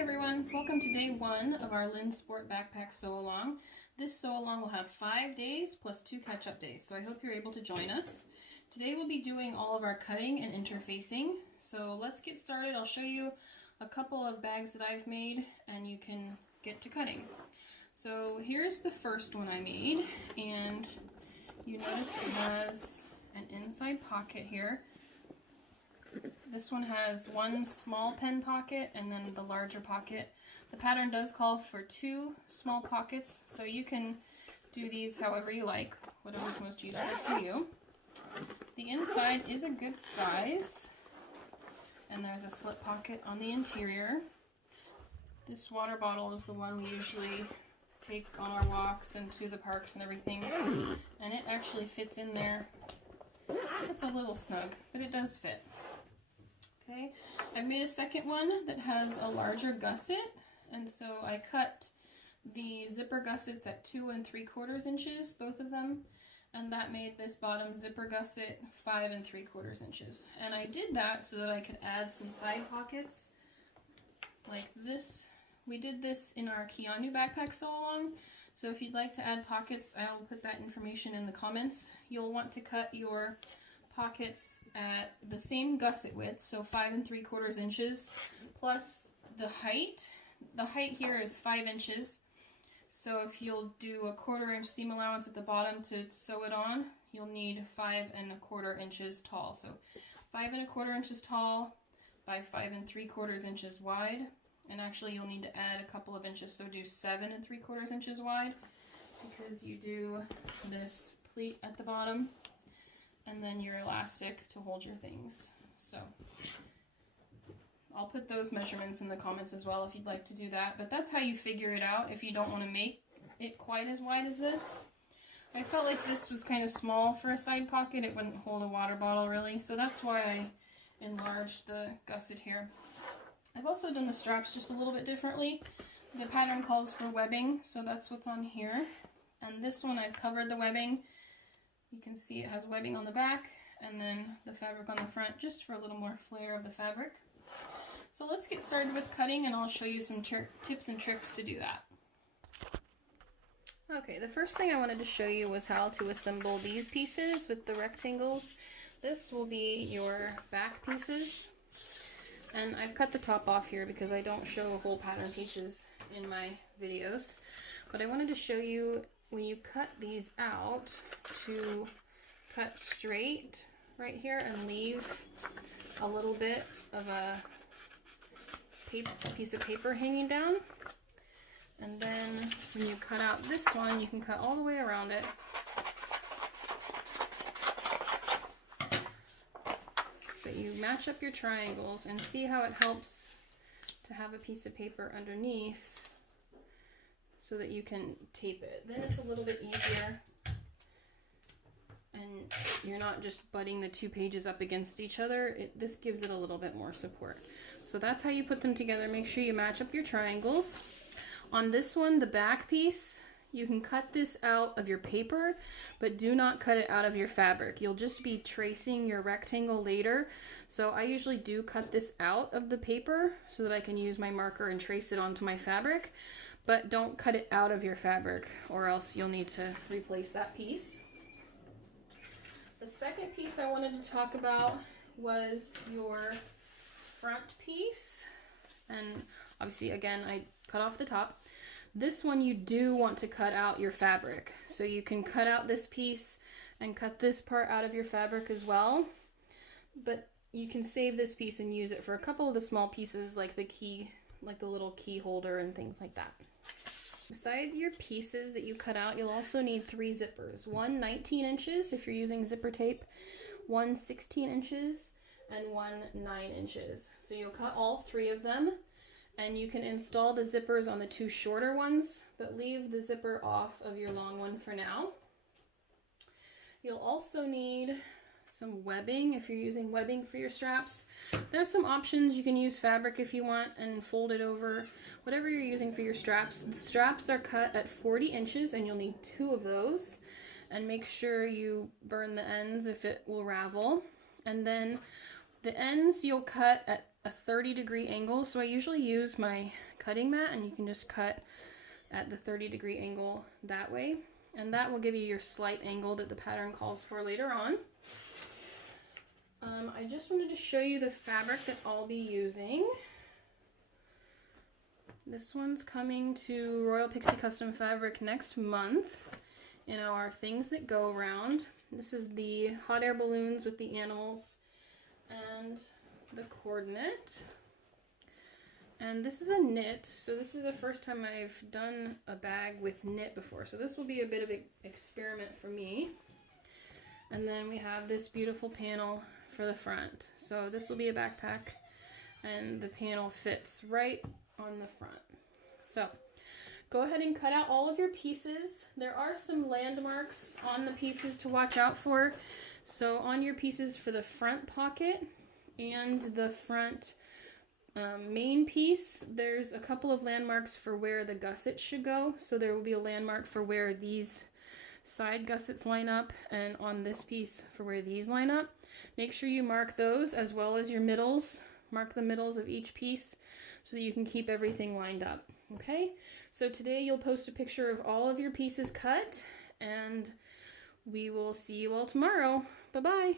everyone, welcome to day 1 of our LindSport backpack sew-along. This sew-along will have 5 days plus 2 catch-up days, so I hope you're able to join us. Today we'll be doing all of our cutting and interfacing, so let's get started. I'll show you a couple of bags that I've made and you can get to cutting. So here's the first one I made, and you notice it has an inside pocket here. This one has one small pen pocket and then the larger pocket. The pattern does call for 2 small pockets, so you can do these however you like, whatever's most useful for you. The inside is a good size, and there's a slip pocket on the interior. This water bottle is the one we usually take on our walks and to the parks and everything, and it actually fits in there. It's a little snug, but it does fit. Okay, I've made a second one that has a larger gusset, and so I cut the zipper gussets at 2 3/4 inches, both of them, and that made this bottom zipper gusset 5 3/4 inches. And I did that so that I could add some side pockets like this. We did this in our Keanu backpack sew-along, so if you'd like to add pockets, I will put that information in the comments. You'll want to cut your pockets at the same gusset width, so 5 3/4 inches, plus the height. The height here is 5 inches, so if you'll do a 1/4 inch seam allowance at the bottom to sew it on, you'll need 5 1/4 inches tall. So 5 1/4 inches tall by 5 3/4 inches wide, and actually you'll need to add a couple of inches, so do 7 3/4 inches wide, because you do this pleat at the bottom and then your elastic to hold your things. So I'll put those measurements in the comments as well if you'd like to do that, but that's how you figure it out if you don't want to make it quite as wide as this. I felt like this was kind of small for a side pocket. It wouldn't hold a water bottle really, so that's why I enlarged the gusset here. I've also done the straps just a little bit differently. The pattern calls for webbing, so that's what's on here, and this one I've covered the webbing. You can see it has webbing on the back and then the fabric on the front, just for a little more flair of the fabric. So let's get started with cutting, and I'll show you some tips and tricks to do that. Okay, the first thing I wanted to show you was how to assemble these pieces with the rectangles. This will be your back pieces, and I've cut the top off here because I don't show whole pattern pieces in my videos, but I wanted to show you when you cut these out to cut straight right here and leave a little bit of a piece of paper hanging down. And then when you cut out this one, you can cut all the way around it. But you match up your triangles and see how it helps to have a piece of paper underneath so that you can tape it. Then it's a little bit easier, and you're not just butting the 2 pages up against each other. This gives it a little bit more support. So that's how you put them together. Make sure you match up your triangles. On this one, the back piece, you can cut this out of your paper, but do not cut it out of your fabric. You'll just be tracing your rectangle later. So I usually do cut this out of the paper so that I can use my marker and trace it onto my fabric. But don't cut it out of your fabric, or else you'll need to replace that piece. The second piece I wanted to talk about was your front piece. And obviously, again, I cut off the top. This one you do want to cut out your fabric. So you can cut out this piece and cut this part out of your fabric as well. But you can save this piece and use it for a couple of the small pieces, like the key, like the little key holder and things like that. Beside your pieces that you cut out, you'll also need 3 zippers. One 19 inches if you're using zipper tape, one 16 inches, and one 9 inches. So you'll cut all 3 of them, and you can install the zippers on the 2 shorter ones, but leave the zipper off of your long one for now. You'll also need some webbing if you're using webbing for your straps. There's some options. You can use fabric if you want and fold it over, whatever you're using for your straps. The straps are cut at 40 inches and you'll need 2 of those, and make sure you burn the ends if it will ravel. And then the ends you'll cut at a 30-degree angle. So I usually use my cutting mat, and you can just cut at the 30-degree angle that way. And that will give you your slight angle that the pattern calls for later on. I just wanted to show you the fabric that I'll be using. This one's coming to Royal Pixie Custom Fabric next month in our Things That Go round. This is the hot air balloons with the animals and the coordinate. And this is a knit, so this is the first time I've done a bag with knit before. So this will be a bit of an experiment for me. And then we have this beautiful panel for the front. So this will be a backpack, and the panel fits right on the front. So go ahead and cut out all of your pieces. There are some landmarks on the pieces to watch out for. So on your pieces for the front pocket and the front main piece, there's a couple of landmarks for where the gussets should go. So there will be a landmark for where these side gussets line up, and on this piece for where these line up. Make sure you mark those as well as your middles. Mark the middles of each piece so that you can keep everything lined up. Okay, so today you'll post a picture of all of your pieces cut, and we will see you all tomorrow. Bye-bye.